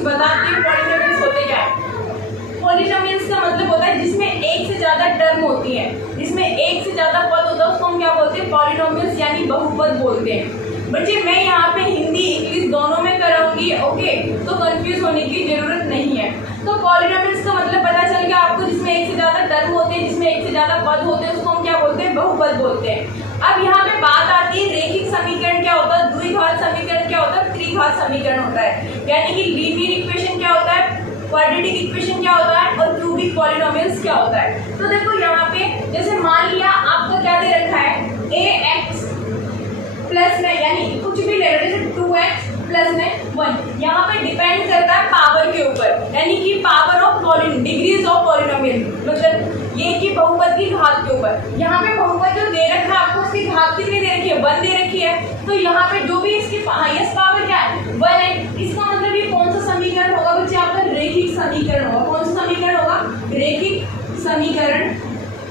कुछ बताते हैं पॉलिनोमियल्स होते क्या है। पॉलिनोमियल्स का मतलब होता है जिसमें एक से ज्यादा टर्म होती है, जिसमें एक से ज्यादा पद होता है उसको हम क्या बोलते हैं, पॉलिनोमियल्स यानी बहुपद बोलते हैं। बच्चे मैं यहाँ पे हिंदी इंग्लिश दोनों में कराऊंगी, ओके, तो कंफ्यूज होने की जरूरत नहीं है। तो पॉलिनोमियल्स का मतलब पता चल गया आपको, जिसमें एक से ज्यादा टर्म होते हैं, जिसमें एक से ज्यादा पद होते हैं, उसको हम क्या बोलते हैं, बहुपद बोलते हैं। अब यहाँ पे बात आती है रैखिक समीकरण क्या होता है, द्विघात समीकरण क्या होता है, त्रिघात समीकरण होता है। यानी कि लीनियर इक्वेशन क्या होता है, क्वाड्रेटिक इक्वेशन क्या होता है और क्यूबिक पॉलिनोमियल्स क्या होता है। तो देखो यहाँ पे जैसे मान लिया आपको क्या दे रखा है, ax प्लस में, यानी कुछ भी ले रहे जैसे 2x प्लस में 1, यहाँ पे डिपेंड करता है पावर के ऊपर, यानी कि power of degrees of polynomial, मतलब ये कि बहुपद की घात के ऊपर। यहाँ पे बहुपद जो दे रखा है आपको उसकी घात कितनी दे रखी है, 1 दे रखी है। तो यहाँ पे जो भी इसकी हाईएस्ट पावर क्या है, 1 है। इसका मतलब ये कौन सा समीकरण होगा बच्चे, आपका रैखिक समीकरण होगा। कौन सा समीकरण होगा, रैखिक समीकरण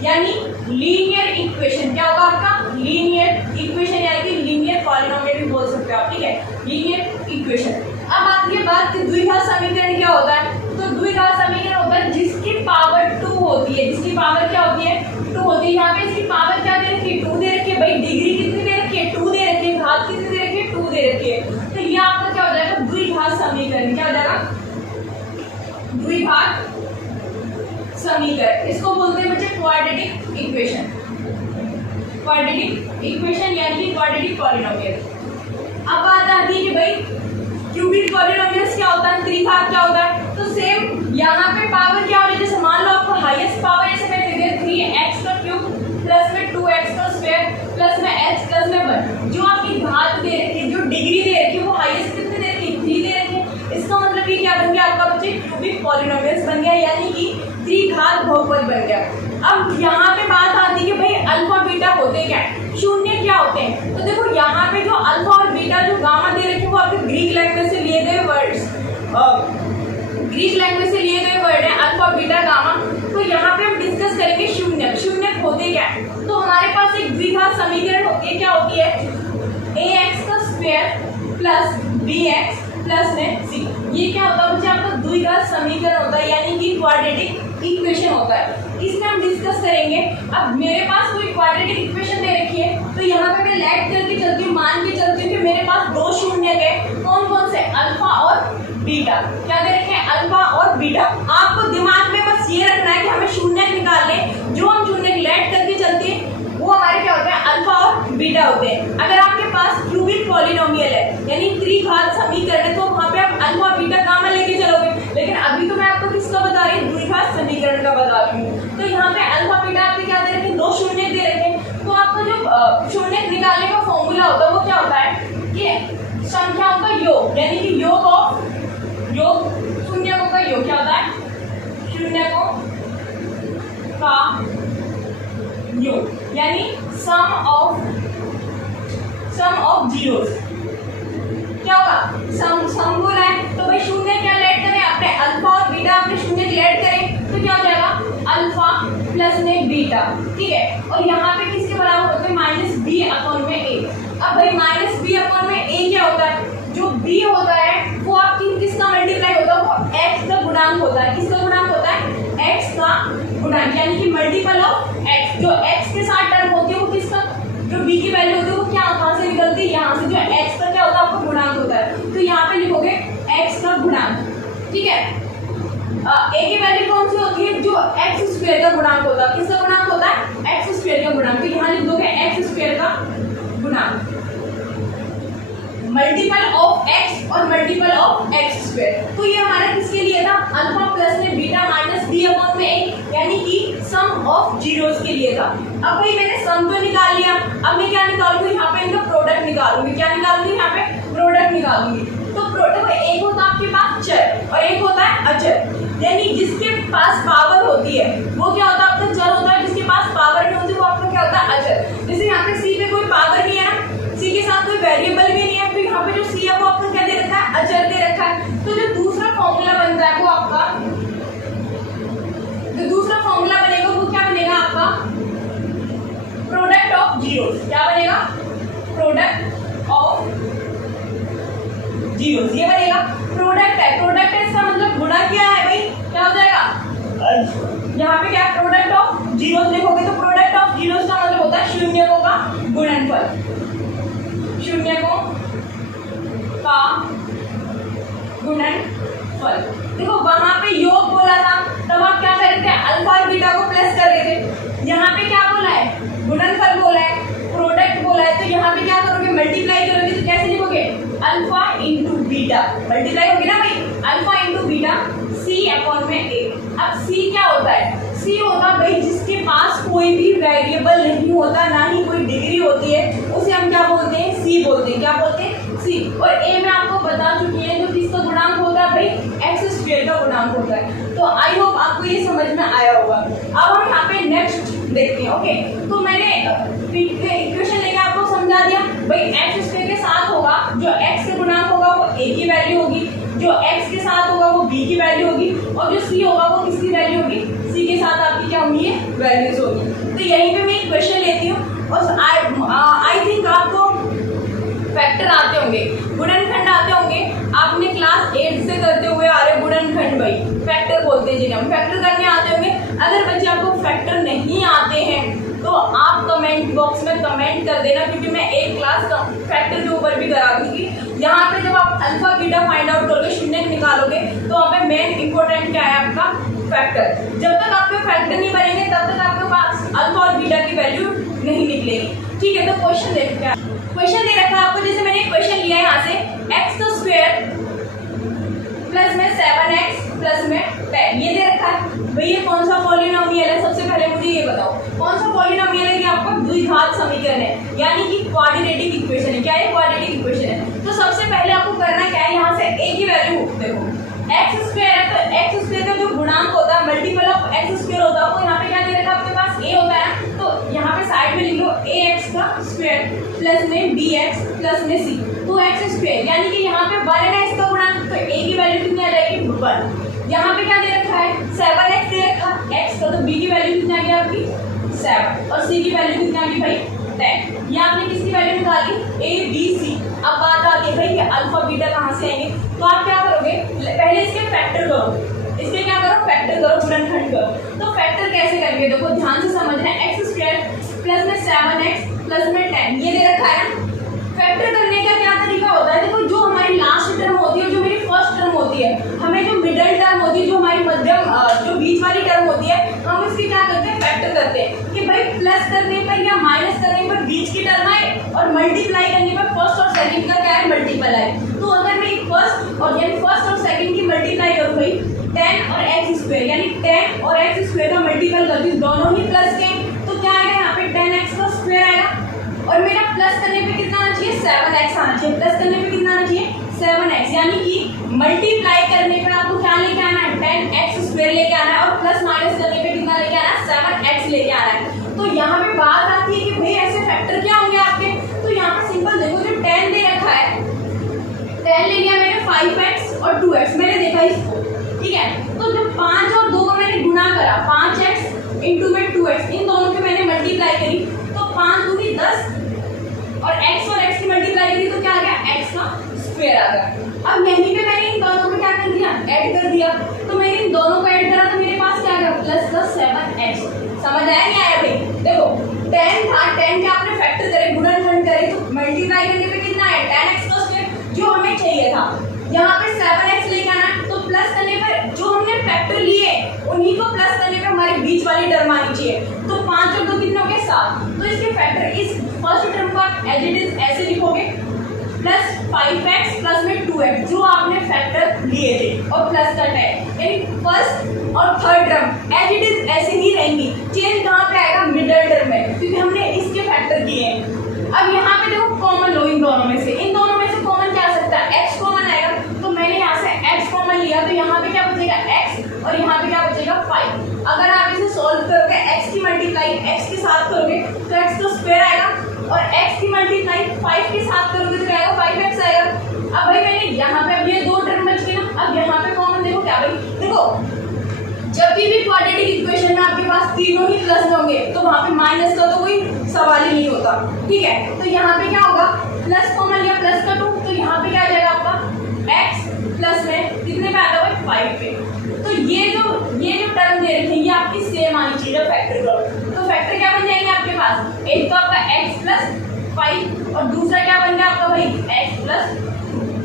यानी लीनियर इक्वेशन। क्या होगा आपका, लीनियर इक्वेशन, यानी कि लीनियर पॉलिनोमियल भी बोल सकते हो आप, ठीक है, लीनियर इक्वेशन। अब आती है बात कि द्विघात समीकरण क्या होता है। तो द्विघात समीकरण होता है जिसकी पावर 2 होती है, जिसकी पावर क्या होती है, 2 होती है। यहाँ पे इसकी पावर क्या दे रखी है, 2 दे रखी है। भाई डिग्री कितनी दे रखी है, 2 दे रखी है। घात कितनी दे रखी है, 2 दे रखी है। तो ये आपका क्या हो जाएगा, द्विघात समीकरण। क्या हो जाएगा, द्विघात समीकरण। इसको बोलते हैं बच्चे क्वाड्रेटिक इक्वेशन। क्वाड्रेटिक इक्वेशन यानी कि क्वाड्रेटिक पॉलिनोमियल। अब बात आती है कि भाई क्यूबिक पॉलिनोमियल्स क्या होता है, त्रिघात क्या होता है। तो सेम यहाँ पे पावर क्या हो रही है, जैसे मान लो आपको हाईएस्ट पावर जैसे मैं दे दिया 3x का क्यूब प्लस में 2x का स्क्वायर प्लस में h प्लस में 1। जो आपकी घात दे रखी है, जो डिग्री दे रखी है, वो हाईएस्ट कितने दे रखी है, 3 दे रखी है। इसका मतलब ये क्या बन गया आपका बच्चे, क्यूबिक पॉलिनोमियल्स बन गया, यानी कि त्रिघात बहुपद बन गया। अब यहाँ पे बात आती है कि भाई अल्फा बीटा होते क्या है, शून्य क्या होते हैं। तो देखो यहाँ पे जो अल्फा और बीटा जो गामा दे रखे वो आपके ग्रीक लैंग्वेज से लिए गए वर्ड्स, ग्रीक लैंग्वेज से लिए गए वर्ड है अल्फा बीटा गामा। तो यहाँ पे हम डिस्कस करेंगे शून्य। शून्य होते क्या है, तो हमारे पास एक द्विघात समीकरण होती है, क्या होती है, ax का स्क्वायर प्लस bx प्लस में c। ये क्या होता है बच्चे, आपका द्विघात समीकरण होता है, यानी कि क्वाड्रेटिक इक्वेशन होता है। इसमें हम डिस्कस करेंगे। अब मेरे पास कोई क्वाड्रेटिक इक्वेशन दे रखी है, तो यहाँ पे मैं लेट करके चलती हूँ, मान के चलती हूँ कि मेरे पास 2 शून्य है। कौन कौन से, अल्फा और बीटा। क्या दे रखे हैं, अल्फा और बीटा। आपको दिमाग में बस ये रखना है कि हमें शून्य निकालने, जो हम शून्य लेट करके चलते हैं वो हमारे क्या होते हैं, अल्फा और बीटा होते हैं। अगर आपके पास क्यूबिक पॉलिनोमियल है यानी त्रिघात समीकरण है, तो वहाँ पे आप अल्फा बीटा गामा लेके चलोगे। लेकिन अभी तो मैं आपको किसका बता रही हूँ, द्विघात समीकरण का बता रही हूँ। तो यहाँ पे अल्फा बीटा आपके क्या दे रखे, 2 शून्य दे रखे। तो आपका जो शून्य निकालने का फॉर्मूला होता है वो क्या होता है, कि संख्याओं का योग, यानी कि योग ऑफ शून्यकों का योग। क्या होता है, शून्यकों का योग, यानी सम ऑफ जीरोस। क्या होगा, सम बोला है, तो भाई शून्य क्या लेट करें, अपने अल्फा और बीटा अपने शून्य लेट करें, तो क्या हो जाएगा, अल्फा प्लस में बीटा, ठीक है। और यहाँ पे किसके बराबर होते हैं, -b/a। अब भाई -b/a क्या होता है, जो b होता है वो आपकी किसका मल्टीप्लाई होता है, वो x का गुणांक होता है। किसका गुणांक होता है, x का गुणांक, यानी कि मल्टीपल ऑफ x। जो x के साथ टर्म होती है वो किसका, जो b की वैल्यू होती है वो क्या कहाँ से निकलती है, यहाँ से। जो x का क्या होता है, आपका गुणांक होता है, तो यहाँ पे लिखोगे x का गुणांक, ठीक है। a की वैल्यू कौन सी होती है, जो x स्क्वायर का गुणांक होता है। किसका गुणांक होता है, x स्क्वायर का गुणांक। तो यहाँ लिख दोगे x स्क्वायर का गुणांक, मल्टीपल ऑफ x और मल्टीपल ऑफ x स्क्वायर। तो ये हमारा किसके लिए था, अल्फा प्लस में बीटा माइनस b/a, यानी कि सम ऑफ जीरोस के लिए था। अब भाई मैंने सम तो निकाल लिया, अब मैं क्या निकालूंगी, यहाँ पे इनका प्रोडक्ट निकालूंगी। क्या निकालूंगी, यहाँ पे प्रोडक्ट निकालूंगी। तो प्रोडक्ट एक होता है आपके पास चर और एक होता है अचर, यानी जिसके पास पावर होती है वो क्या होता है, आपका चर होता है। जिसके पास पावर नहीं होती वो आपका क्या होता है, अचर। जैसे यहाँ पे c पे कोई पावर नहीं है ना, c के साथ कोई वेरिएबल भी नहीं है, तो यहाँ पे जो c है वो आपको क्या दे रखा है, अचर दे रखा है। तो जो दूसरा फॉर्मूला बनता है वो आपका, जो दूसरा फॉर्मूला बनेगा वो क्या बनेगा आपका, प्रोडक्ट ऑफ जीरोस। क्या बनेगा, प्रोडक्ट ऑफ जीरोस, ये बनेगा। प्रोडक्ट है यहाँ पे क्या प्रोडक्ट ऑफ जीरोस लिखोगे तो प्रोडक्ट ऑफ जीरोस का मतलब होता है शून्यकों का गुणनफल, शून्यकों का गुणनफल। देखो वहां पे योग बोला था तब आप क्या कर रहे थे, अल्फा और बीटा को प्लस कर रहे थे। यहाँ पे क्या बोला है, गुणनफल बोला है, प्रोडक्ट बोला है, तो यहाँ पे क्या करोगे, मल्टीप्लाई करोगे तो कैसे लिखोगे, अल्फा इंटू बीटा, मल्टीप्लाई होगी ना भाई, अल्फा इंटू बीटा सी अपॉन में ए। अब सी क्या होता है, सी होता भाई जिसके पास कोई भी वेरिएबल नहीं होता, ना ही कोई डिग्री होती है, उसे हम क्या बोलते हैं, सी बोलते हैं। क्या बोलते हैं, सी। और ए में आपको बता चुकी है जो किसका गुणांक होता है भाई, एक्स स्क्वायर का गुणांक होता है। तो आई होप आपको ये समझ में आया होगा। अब हम यहाँ पे नेक्स्ट देखते हैं। ओके, तो मैंने इक्वेशन लेके आपको समझा दिया भाई, एक्स स्क्वायर के साथ होगा जो एक्स के गुणांक होगा वो ए की वैल्यू होगी, जो एक्स के साथ होगा वो बी की वैल्यू होगी, और जो सी होगा वो किसकी वैल्यू होगी, सी के साथ आपकी क्या होंगी, वैल्यूज होगी। तो यहीं पे मैं एक क्वेश्चन लेती हूँ और आई थिंक आपको फैक्टर आते होंगे, गुणनखंड आते होंगे, आपने क्लास 8 से करते हुए आ रहे गुणनखंड भाई, फैक्टर बोलते हैं जिन्हें हम, फैक्टर करने आते होंगे। अगर बच्चे आपको फैक्टर नहीं आते हैं तो आप कमेंट बॉक्स में कमेंट कर देना, क्योंकि मैं एक क्लास फैक्टर के ऊपर भी करा दूंगी। यहाँ पे जब आप अल्फा बीटा फाइंड आउट करोगे, शून्य निकालोगे, तो वहाँ पे मेन इंपॉर्टेंट क्या है आपका, फैक्टर। जब तक आपके फैक्टर नहीं बनेंगे तब तक आपके पास अल्फा और बीटा की वैल्यू नहीं निकलेगी। ठीक है, तो क्वेश्चन देखते हैं। क्वेश्चन दे रखा है आपको, जैसे मैंने क्वेश्चन लिया है यहाँ से, एक्स स्क्वायर प्लस में 7x प्लस में 10, ये दे रखा है भाई। ये कौन सा पॉलिनोमियल है, सबसे पहले मुझे ये बताओ कौन सा पॉलिनोमियल है। ये आपका द्विघात समीकरण है, यानी कि क्वाड्रेटिक इक्वेशन है। क्या है, क्वाड्रेटिक इक्वेशन है। तो सबसे पहले आपको करना क्या है, यहाँ से a की वैल्यू देखो, एक्स स्क्वायर है तो एक्स स्क्वायर का जो गुणांक होता है, मल्टीपल ऑफ एक्स स्क्वायर होता है, वो यहाँ पे क्या दे रखा है आपके पास, a होता है। तो यहाँ पे साइड में लिख लो ax का स्क्वायर प्लस में bx प्लस में c, तो एक्स स्क्वायर, यानी कि यहाँ पे 1 है ना इसका गुणांक, तो a की वैल्यू कितनी आ जाएगी, 1। यहाँ पे क्या दे रखा है, 7x दे रखा है x का, तो b की वैल्यू कितनी आ गई आपकी, 7, और c की वैल्यू कितनी आ गई भाई, 10। ये आपने किसकी वैल्यू निकाली, a b c। अब बात आती है भाई कि अल्फा बीटा कहाँ से आएंगे, तो आप क्या करोगे, पहले इसके फैक्टर करो, इसके क्या करो, फैक्टर करो, गुणनखंड करो। तो फैक्टर कैसे करेंगे, देखो ध्यान से समझना, एक्स स्क्वायर प्लस में 7x प्लस में 10, ये दे रखा है ना। फैक्टर करने का क्या तरीका होता है, देखो जो हमारी लास्ट टर्म होती है, जो मेरी फर्स्ट टर्म होती है, हमें जो मिडल टर्म होती है, जो हमारी मध्यम जो बीच वाली टर्म होती है, हम इसकी क्या करते हैं, फैक्टर करते हैं कि भाई प्लस करने पर या माइनस करने पर बीच की टर्म आए, और मल्टीप्लाई करने पर फर्स्ट और सेकंड का क्या है, मल्टीपल आए। तो अगर मैं फर्स्ट और सेकंड की मल्टीप्लाई करूँ भाई, 10 और एक्स स्क्वायर, यानी 10 और एक्स स्क्वायर का मल्टीपल करती हूँ, दोनों ही प्लस के, तो क्या आएगा यहाँ पे 10x का स्क्वायर आएगा, और मेरा प्लस करने पे कितना आना चाहिए, 7x आना चाहिए। प्लस करने पे कितना आना चाहिए, 7x, यानी कि मल्टीप्लाई करने पे आपको क्या लेके आना है, 10x स्क्वायर लेके आना है, और प्लस माइनस करने पे कितना लेके आना है, 7x लेके आना है। तो यहाँ पे बात आती है कि भाई ऐसे फैक्टर क्या होंगे आपके, तो यहाँ पे सिंपल देखो, जो 10 दे रखा है, 10 ले लिया मैंने, 5x और 2x मैंने देखा इसको, ठीक है। तो जब 5 और 2 को मैंने गुणा करा, 5x इंटू में 2x, इन दोनों की मैंने मल्टीप्लाई करी, तो 5 दूनी 10, और x और x की मल्टीप्लाई करी तो क्या आ गया, x का स्क्वायर आ गया। अब यहीं पे मैंने इन दोनों को क्या कर दिया, ऐड कर दिया, तो मैंने इन दोनों को ऐड करा तो मेरे पास क्या आ गया, प्लस का 7x। समझ आया नहीं आया भाई, देखो 10 था, 10 के आपने फैक्टर करे, गुणनखंड करे, तो मल्टीप्लाई करने पे कितना है, 10x का स्क्वायर, जो हमें चाहिए था। यहाँ पे 7x लेके आना, तो प्लस करने पर जो हमने फैक्टर लिए उन्हीं को प्लस करने पे हमारी बीच वाली टर्म आनी चाहिए। तो 5 और 2 कितने हो गए, 7। तो इसके फैक्टर, इस फर्स्ट टर्म को आप एज इट इज ऐसे लिखोगे, प्लस 5x प्लस में 2x, जो आपने फैक्टर लिए थे, और प्लस का 10, यानी फर्स्ट और third term as it is ऐसे ही रहेंगी। चेंज कहाँ पे आएगा, मिडल टर्म में, क्योंकि हमने इसके फैक्टर किए हैं। अब यहाँ पे देखो कॉमन लो इन दोनों में से, इन दोनों में से कॉमन क्या आ सकता है, x कॉमन आएगा, तो मैंने यहाँ से x कॉमन लिया, तो यहाँ पे क्या बचेगा, x, और यहाँ पे क्या बचेगा, 5। अगर आप इसे सॉल्व करोगे, x की मल्टीप्लाई x के साथ करोगे तो x का स्क्वायर आएगा, और x की मल्टीप्लाई 5 के साथ करोगे तो क्या आएगा, 5x आएगा। अब भाई मैंने यहाँ पे, अब ये 2 टर्म बच गई ना, अब यहाँ पे कॉमन देखो क्या भाई, देखो जब भी क्वाड्रेटिक इक्वेशन में आपके पास तीनों ही प्लस में होंगे, तो वहाँ पे माइनस का तो कोई सवाल ही नहीं होता, ठीक है। तो यहाँ पे क्या होगा, प्लस कॉमन लिया, प्लस का 2, तो यहाँ पे क्या आ जाएगा आपका, x प्लस में कितने पे आता है, 5 पे। तो ये जो टर्म दे रखी है, ये आपकी आपकी सेम आनी चाहिए फैक्टर करो। तो फैक्टर क्या बन जाएंगे आपके पास, एक तो आपका x प्लस 5 और दूसरा क्या बन गया आपका भाई x प्लस,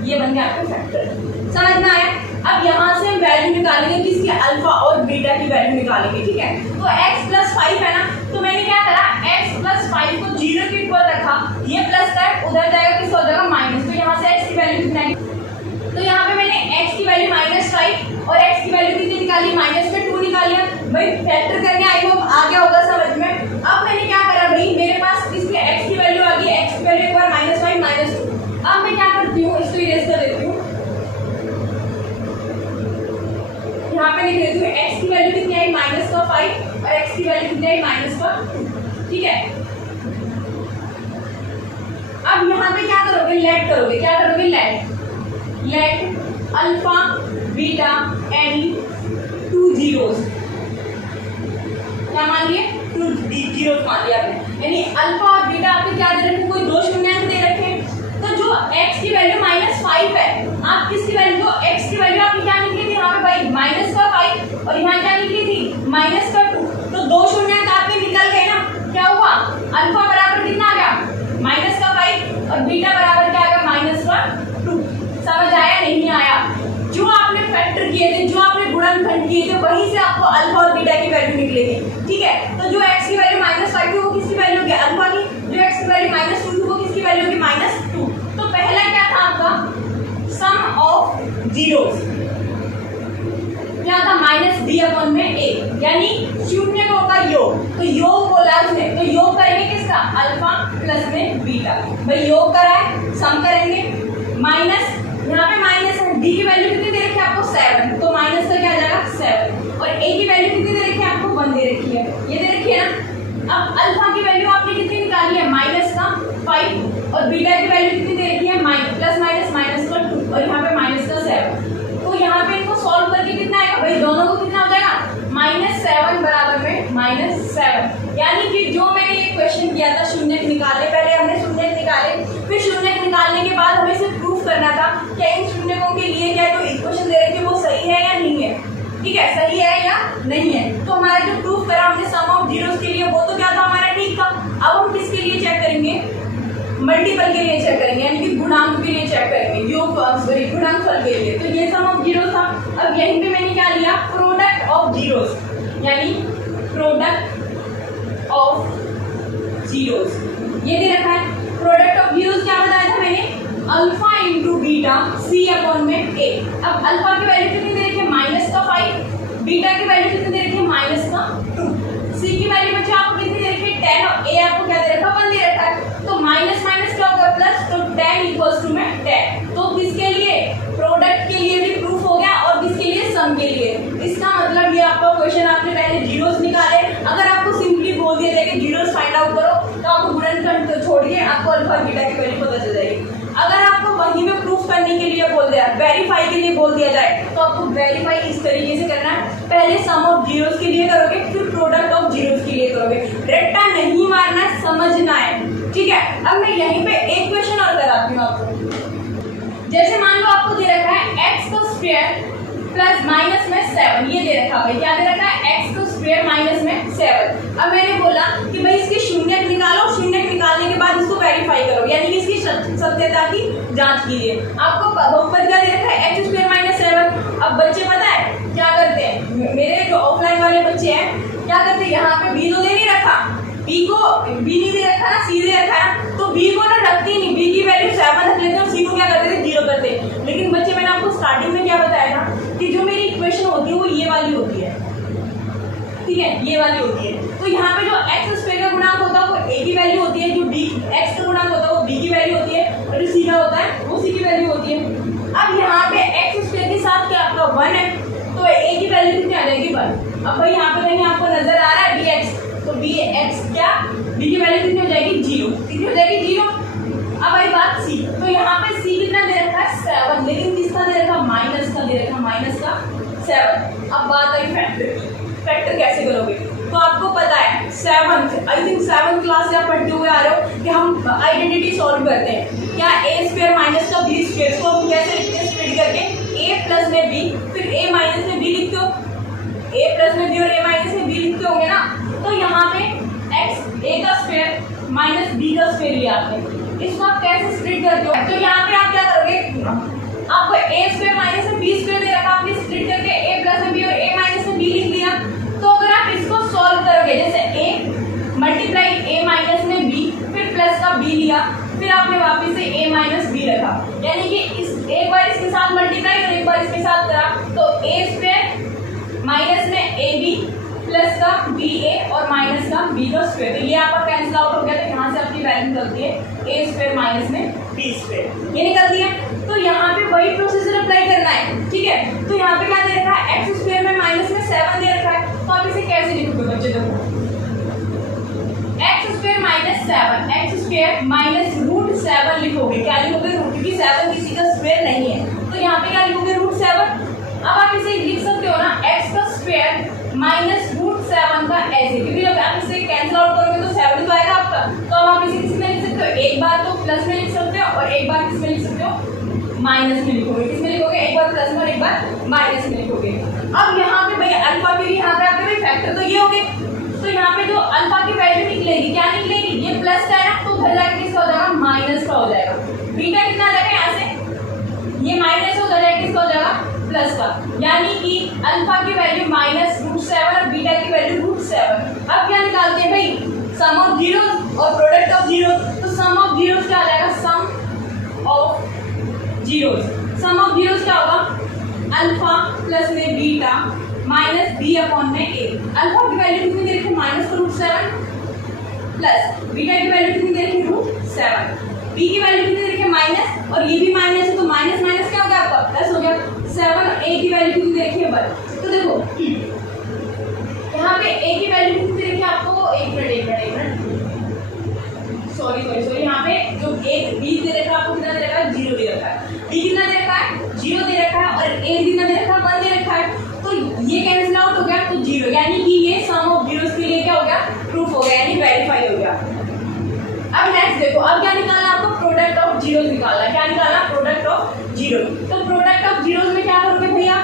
ये बन गया आपका फैक्टर। समझ में आया। अब यहाँ से हम वैल्यू निकालेंगे किसकी, अल्फा और बीटा की वैल्यू निकालेंगे, ठीक है। तो x प्लस 5 है ना, तो मैंने क्या करा, x प्लस 5 को 0 के ऊपर रखा, ये प्लस का उधर जाएगा, किस हो जाएगा माइनस, तो यहाँ से x की वैल्यू कितना है, तो यहाँ पे मैंने x की वैल्यू -5 और x की वैल्यू कितनी निकाली, -2 निकाली है भाई। फैक्टर करने आई होप आ गया होगा समझ में। अब मैंने क्या करा भाई, मेरे पास इसमें x की वैल्यू आ गई, x की वैल्यू एक बार -5 -2। अब मैं क्या करती हूँ, इसको इरेज कर देती हूँ, यहाँ पे लिख देती हूँ x की वैल्यू कितनी आई -5 और x की वैल्यू कितनी आई -2, ठीक है। अब यहाँ पे क्या करोगे, लेट करोगे, क्या करोगे, let alpha beta any 2 zeros, क्या मान लिए, 2 जीरोस मान लिया आपने, यानी अल्फा और बीटा आपके क्या दे रखे, कोई 2 शून्याङ्क दे रखे। तो जो x की वैल्यू -5 है, आप किसकी वैल्यू, x की वैल्यू आपकी क्या निकली थी यहाँ पे भाई -5 और यहाँ क्या निकली थी -2, तो 2 शून्याङ्क आपके निकल गए ना। क्या हुआ, अल्फा बराबर कितना आ गया -5 और बीटा बराबर क्या आ गया -2। समझ आया नहीं आया, जो आपने फैक्टर किए थे, जो आपने गुणनखंड किए थे, वहीं से आपको अल्फा और बीटा की वैल्यू निकलेगी, ठीक है। तो जो x की वैल्यू -5 थी वो किसकी वैल्यू होगी, अल्फा की, जो x की वैल्यू -2 थी वो किसकी वैल्यू होगी -2। तो पहला क्या था आपका, सम ऑफ जीरोस, क्या था -b/a, यानी शून्यकों का योग। तो योग बोला उसने, तो योग करेंगे किसका, अल्फा प्लस में बीटा, भाई योग करा है, सम करेंगे, माइनस यहाँ पे माइनस है, b की वैल्यू कितनी दे रखी है आपको 7, तो माइनस का क्या आ जाएगा 7, और a की वैल्यू कितनी दे रखी है आपको 1 दे रखी है, ये दे रखी है ना। अब अल्फा की वैल्यू आपने कितनी निकाली है -5 और बीटा की वैल्यू कितनी दे रखी है -2 और यहाँ पे -7। तो यहाँ पे इनको सॉल्व करके कितना आएगा भाई, दोनों को कितना हो जाएगा -7 बराबर में -7, यानी कि जो मैंने ये क्वेश्चन किया था शून्य निकालने, पहले हमने शून्य निकाले, फिर शून्य निकालने के बाद हमें सिर्फ प्रूफ करना था क्या इन शून्यकों के लिए क्या जो इक्वेशन दे रखी है वो सही है या नहीं है, ठीक है, सही है या नहीं है। तो हमारा जो प्रूफ करा हमने सम ऑफ जीरोस के लिए, वो तो क्या था हमारा ठीक था। अब हम किसके लिए चेक करेंगे, मल्टीपल के लिए चेक करेंगे, यानी कि गुणांक के लिए चेक करेंगे, योग गुणनफल के लिए। तो ये सम ऑफ जीरोस था। अब यहीं पे मैंने क्या लिया, प्रोडक्ट ऑफ जीरोस, यानी प्रोडक्ट ऑफ जीरोस, ये दे रखा है। प्रोडक्ट ऑफ जीरोस क्या बताया था मैंने, अल्फा इंटू बीटा c/a। अब अल्फा की वैल्यू कितनी दे रखी है -5, बीटा की वैल्यू कितनी दे रखी है -2, c की वैल्यू बच्चे आपको कितनी दे रखी है 10 और a आपको क्या दे रखा है 1 दे रखा है। तो माइनस क्या होगा प्लस, तो 10 इक्वल्स टू में 10। तो किसके लिए, प्रोडक्ट के लिए भी प्रूफ हो गया और किसके लिए, सम के लिए। इसका मतलब ये आपका क्वेश्चन, आपने पहले जीरोस निकाले, अगर आपको सिंपली बोल दिया जाए कि जीरोस फाइंड आउट करो, तो आपको गुणनखंड तो छोड़िए, आपको अल्फा बीटा की वैल्यू पता चल जाएगी। अगर आपको वहीं में प्रूफ करने के लिए बोल दिया, वेरीफाई के लिए बोल दिया जाए, तो आपको वेरीफाई इस तरीके से करना है, पहले सम ऑफ जीरोस के लिए करोगे, फिर प्रोडक्ट ऑफ जीरोस के लिए करोगे। रट्टा नहीं मारना, समझना है, ठीक है। अब मैं यहीं पे एक क्वेश्चन और कराती हूँ आपको। जैसे मान लो आपको दे रखा है x का स्क्वायर प्लस माइनस में 7, ये दे रखा है, क्या दे रखा है x का स्क्वायर माइनस में 7। अब मैंने बोला कि भाई इसके शून्य निकालो, शून्य निकालने के बाद इसको वेरीफाई करो, यानी कि इसकी सत्यता की जांच कीजिए। आपको बहुपद क्या दे रखा है x स्क्वायर माइनस 7। अब बच्चे पता है क्या करते हैं, मेरे जो ऑफलाइन वाले बच्चे हैं क्या करते हैं, यहाँ पे b तो दे नहीं रखा, b नहीं दे रखा ना, c दे रखा है, तो b को ना रखते ही नहीं, b की वैल्यू 7 रख लेते हैं और c को क्या करते थे 0 करते हैं। लेकिन बच्चे मैंने आपको स्टार्टिंग में क्या बताया था कि जो मेरी इक्वेशन होती है वो ये वाली होती है, ठीक है, ये वाली होती है। तो यहाँ पे जो x स्क्वायर का गुणांक होता है वो a की वैल्यू होती है, जो b x का गुणांक होता है वो b की वैल्यू होती है, और जो c का होता है वो c की वैल्यू होती है। अब यहाँ पे x स्क्वायर के साथ क्या आपका 1 है, तो a की वैल्यू कितनी आ जाएगी 1। अब भाई यहाँ पे कहीं आपको नजर आ रहा है bx, तो bx क्या, b की वैल्यू कितनी हो जाएगी 0, कितनी हो जाएगी 0। अब आई बात c, तो यहाँ पे c कितना दे रखा है 7, लेकिन किसका दे रखा, माइनस का दे रखा, माइनस का 7। अब बात आई फैक्टर की, फैक्टर कैसे करोगे, तो आपको पता है 7th I think 7th class से आप पढ़ते हुए आ रहे हो कि हम आइडेंटिटी सॉल्व करते हैं, क्या a स्क्वायर माइनस का b स्क्वायर, को हम कैसे लिखते हैं स्प्लिट करके, a प्लस में b, फिर a माइनस में b लिखते हो, a प्लस में b और a माइनस में b बी लिखते होंगे ना, तो यहाँ पे एक्स ए का स्क्वायर माइनस बी का स्क्वायर ले आते हैं। इसको आप कैसे स्प्लिट करते हो? तो यहाँ पे आप क्या करोगे, आपको ए स्क्वायर माइनस में बी स्क्वायर दे रखा, आपने स्प्लिट करके ए प्लस में बी और ए माइनस में बी लिख लिया। तो अगर आप इसको सॉल्व करोगे, जैसे ए मल्टीप्लाई ए माइनस में बी, फिर प्लस का बी लिया, फिर आपने वापस से ए माइनस बी रखा, यानी कि इस एक बार इसके साथ मल्टीप्लाई और एक बार इसके साथ करा, तो ए स्क्वायर माइनस में ए बी प्लस का बी ए और माइनस का बी का स्क्वायर। तो ये आपका कैंसिल आउट हो गया, तो यहाँ से आपकी वैल्यू निकलती है ए स्क्वायर माइनस में बी स्क्वायर, ये निकलती है। तो यहाँ पे वही प्रोसीजर अप्लाई करना है, ठीक है। तो यहाँ पे क्या दे रखा है, एक्स स्क्वायर में माइनस में 7 दे रखा है, तो आप इसे कैसे लिखोगे बच्चे? देखो x square minus 7, x square minus root 7 लिखोगे, क्या लिखोगे? रूट की 7 किसी का स्क्वायर नहीं है, तो यहाँ पे क्या लिखोगे? रूट 7। अब आप इसे लिख सकते हो ना, एक्स का स्क्वायर माइनस रूट 7 का ऐसे, क्योंकि जब आप इसे कैंसिल आउट करोगे तो 7 तो आएगा आपका, तो अब आप इसे किस में लिख सकते हो? एक बार तो प्लस में लिख सकते हो और एक बार किस में लिख सकते हो? माइनस में लिखोगे। किस में लिखोगे? एक बार प्लस में और एक बार माइनस में लिखोगे। अब यहाँ पे भाई अल्फा के लिए यहाँ पे आपके भाई फैक्टर तो ये हो गए, तो यहाँ पे जो अल्फा की वैल्यू निकलेगी, क्या निकलेगी? ये प्लस का है ना, तो उधर जाके किसका हो जाएगा? माइनस का हो जाएगा। बीटा कितना आ जाएगा यहाँ से? ये माइनस उधर जाके किसका हो जाएगा? प्लस का, यानी कि अल्फा की वैल्यू माइनस रूट 7 और बीटा की वैल्यू रूट 7। अब क्या निकालते हैं भाई? सम ऑफ जीरोस और प्रोडक्ट ऑफ जीरोस। तो सम ऑफ जीरोस क्या आ जाएगा? Sum of zeros. Sum of zeros क्या होगा? अल्फा प्लस में बीटा माइनस बी अपॉन में ए। अल्फा की वैल्यू कितनी दे रखी है? माइनस रूट 7 प्लस बीटा की वैल्यू कितनी दे रखी है? रूट 7। बी की वैल्यू कितनी दे रखी है? माइनस, और ये भी माइनस है, तो माइनस माइनस क्या हो गया आपका? प्लस हो गया। 7 और ए की वैल्यू कितनी दे रखी है? 1। तो देखो यहाँ पे ए की वैल्यू कितनी दे रखी है आपको? एक मिनट सॉरी यहाँ पे जो ए बी दे रखा है आपको कितना दे रखा है? 0 दे रखा है। बी कितना दे रखा है? 0 दे रखा है, और ए कितना दे रखा है? 1 दे रखा है। तो ये कैंसिल आउट हो गया, तो 0, यानी कि ये सम ऑफ जीरोस के लिए क्या हो गया? प्रूफ हो गया, यानी वेरीफाई हो गया। अब नेक्स्ट देखो, अब क्या निकालना आपको? प्रोडक्ट ऑफ जीरोस निकालना। क्या निकालना? Product of zero. तो प्रोडक्ट ऑफ जीरोस में क्या करोगे भैया?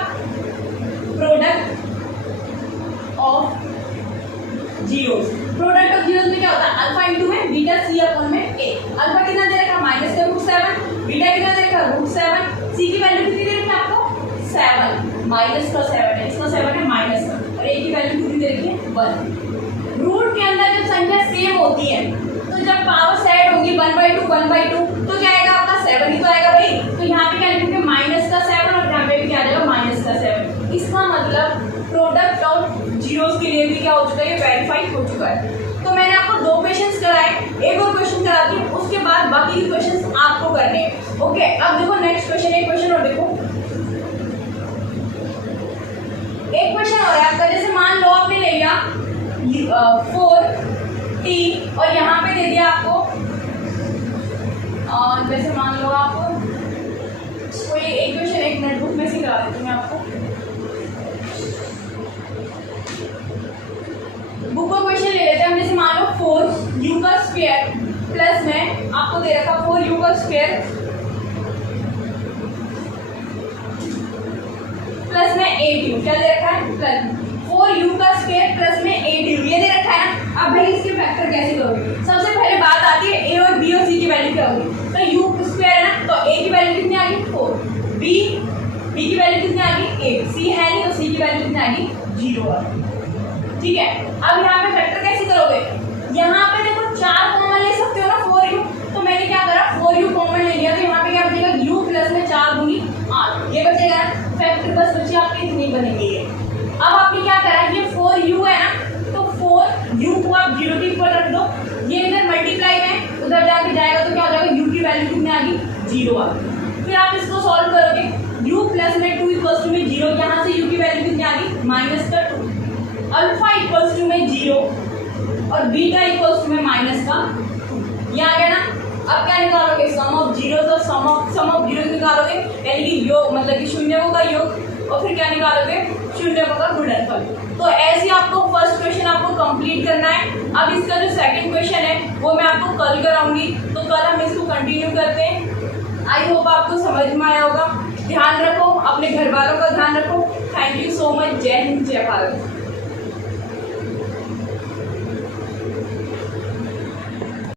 Product of zeros. Product of zeros में क्या होता है? अल्फा इंटू में बीटा सी अपॉन में ए। अल्फा कितना दे रखा है? माइनस का रूट 7, बीटा कितना दे रखा है? रूट 7, सी की वैल्यू कितनी दे रखी है आपको? 7, माइनस का 7 है, इसका 7 है माइनस का, और ए की वैल्यू कितनी दे रखी है? 1। रूट के अंदर जब संख्या सेम होती है, तो जब पावर सेट होगी 1/2 तो क्या आएगा आपका? 7 ही तो आएगा भाई। तो यहाँ पे क्या लिखोगे? माइनस का 7, और यहाँ पे भी क्या आ जाएगा? माइनस का 7। इसका मतलब प्रोडक्ट ऑफ जीरोस के लिए भी क्या हो चुका है? वेरीफाई हो चुका है। तो मैंने आपको 2 क्वेश्चंस कराए, एक और क्वेश्चन कराती हूँ, उसके बाद बाकी के क्वेश्चंस आपको करने हैं। ओके, अब देखो नेक्स्ट क्वेश्चन, एक क्वेश्चन और देखो, एक क्वेश्चन और है आपका। जैसे मान लो आपने ले लिया 4t और यहाँ पे दे दिया आपको, और जैसे मान लो आप कोई एक क्वेश्चन एक नोटबुक में से करा देती हूँ मैं आपको। बुक का क्वेश्चन ले लेते हैं हम। जैसे मान लो 4u का स्क्वायर प्लस में आपको दे रखा 4u का स्क्वायर प्लस में 8u। क्या दे रखा है? प्लस 4u का स्क्वायर प्लस में 8u, ये दे रखा है ना। अब भाई इसके फैक्टर कैसे करोगे? सबसे पहले बात आती है a और b और c की वैल्यू क्या होगी? तो u स्क्वायर है ना, तो a की वैल्यू कितनी आ गई? 4, b की वैल्यू कितनी आ गई? 8, c है नहीं, तो c की वैल्यू कितनी आ गई? 0 आ गई। ठीक है, अब यहाँ पे फैक्टर कैसे करोगे? यहाँ पे देखो 4 कॉमन ले सकते हो ना 4u, तो मैंने क्या करा? 4u कॉमन ले लिया, तो यहाँ पे क्या बचेगा? u प्लस में 4 दूनी 8, ये बचेगा। फैक्टर बस बचे आपके इतनी बनेंगे ये। अब आपने क्या करा? ये 4u है ना, तो 4u को आप 0 के इक्वल रख दो, ये इधर मल्टीप्लाई में उधर जाके जाएगा, तो क्या हो जाएगा? u की वैल्यू कितनी आ गई? 0 आ गई। फिर आप इसको सॉल्व करोगे, u प्लस में 2 इक्वल्स टू में 0, यहाँ से u की वैल्यू कितनी आ गई? माइनस का 2। अल्फा इक्वल्स टू में 0 और बीटा इक्वल्स टू में माइनस का, ये आ गया ना। अब क्या निकालोगे? सम ऑफ जीरोस और सम ऑफ जीरोस निकालोगे, यानी कि योग मतलब कि शून्यों का योग, और फिर क्या निकालोगे? शून्यों का गुणनफल। तो ऐसे आपको फर्स्ट क्वेश्चन आपको कंप्लीट करना है। अब इसका जो सेकंड क्वेश्चन है वो मैं आपको कल कराऊंगी, तो कल हम इसको कंटिन्यू करते हैं। आई होप आपको समझ में आया होगा। ध्यान रखो, अपने घर वालों का ध्यान रखो। Thank you so much. जय हिंद, जय भारत।